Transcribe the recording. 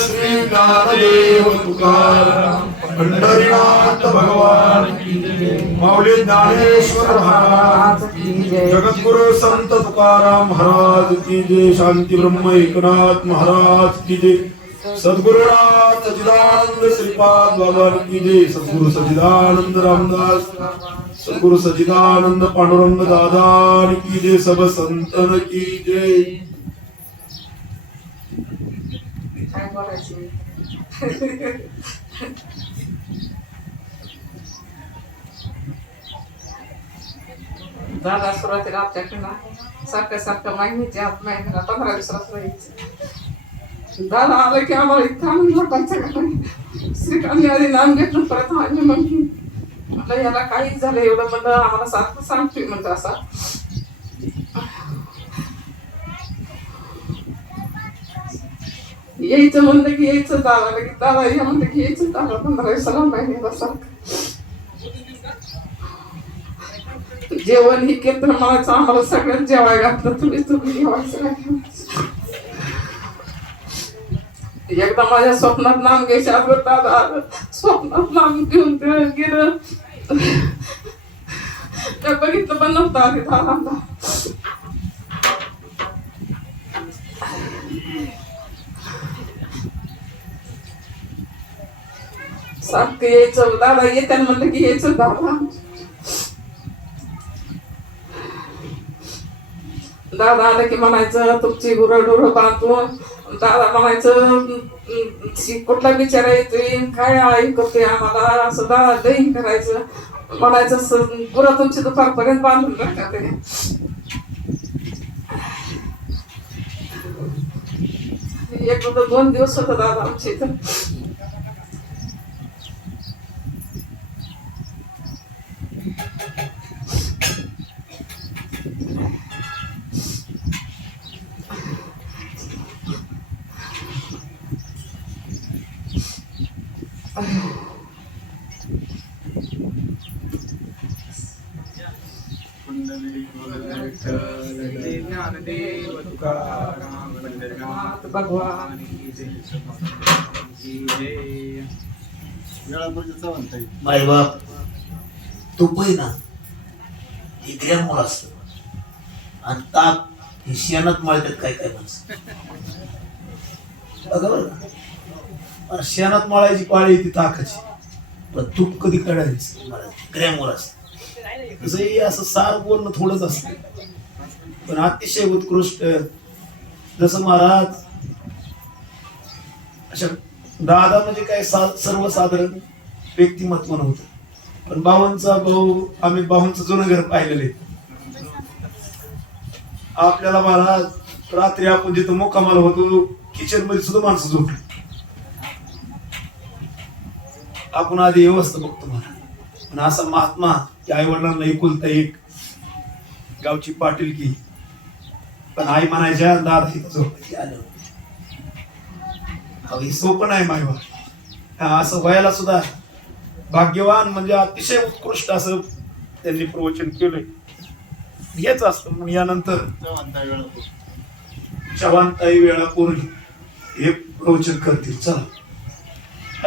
श्री ज्ञानदेव तुकाराम पंढरीनाथ भगवान माऊली ज्ञानेश्वर महाराज जगद्गुरु संत तुकाराम महाराज की जय. शांती ब्रह्म एकनाथ महाराज की जय. सद्गुरुनाथ सचिदानंद श्रीपाद भगवान की जय. सद्गुरु सचिदानंद रामदास सद्गुरु सचिदानंद पांडुरंग दादा की जय. सब संतन की जय. काय बोलायचं दादा सुरुवातीला आमच्याकडनं सारखं सारखं महिन्याची आत महिन्याला पंधरा दिवसात राहायचं दादा आलं की आम्हाला इतका आनंद वाटायचा का नाही आधी नाम घेतलं परत आम्ही मग म्हटलं याला काहीच झालं एवढं म्हणलं आम्हाला सारखं सांगतोय म्हणतो असा यायचं म्हणलं की यायचं दादा की दादा या म्हणलं की यायचं दादा पंधरा दिवसाला महिन्याला सारखं जेवण हे केलं तर म्हणायचं आम्हाला सगळ्यात जेवाय घातलं तुम्ही तुम्ही जेवायचं नाही एकदा माझ्या स्वप्नात नाम घ्यायच्या अगोदर दादा आलं स्वप्नात नाम घेऊन ते गेलं ते बघितलं पण नव्हतं आधी दादा सारखं यायचं दादा येत्या म्हणलं की यायचं दादा. दादा आलं की म्हणायचं तुमची गुरडुर डोरं बांधून दादा म्हणायचं शी कुठला बिचारा येतोय काय आई करतोय आम्हाला? असं दादा दही करायचं. म्हणायचं "स- गुरं तुमची दुपारपर्यंत बांधून राहतात ते." एक दोन दिवस होतं दादा आमच्या इथं. ज्ञानदेव तुकाराम भगवान माय बाप तो आहे ना. हे ग्रॅमवर असत. आणि ताप हे शेणात मळतात काय काय माणसं. बघा बरं शेणात मळायची पाळी येते ताकाची. पण तूप कधी काढायचं ग्रॅमवर असत. तसंही असं सार बोलणं थोडंच असतं. पण अतिशय उत्कृष्ट. जसं महाराज अशा दादा म्हणजे काय सा- सर्वसाधारण व्यक्तिमत्व नव्हतं. पण बाबांचा भाऊ आम्ही बाहूंचं जुनं घर पाहिलेलं आहे. आपल्याला महाराज रात्री आपण जिथं मुक्कामाला होतो किचनमध्ये सुद्धा माणसं झोपली. आपण आधी व्यवस्था बघतो महाराज पण असा महात्मा की आई वडिलांना एकुलता एक गावची पाटील की पण आई म्हणायच्या दादा इथं झोपायची आलं हे सोपं नाही मायवा असं व्हायला सुद्धा भाग्यवान म्हणजे अतिशय उत्कृष्ट असं त्यांनी प्रवचन केलंय. हेच असतं. मग यानंतर चव्हाणताई वेळा पूर्ण हे प्रवचन करतील. चला.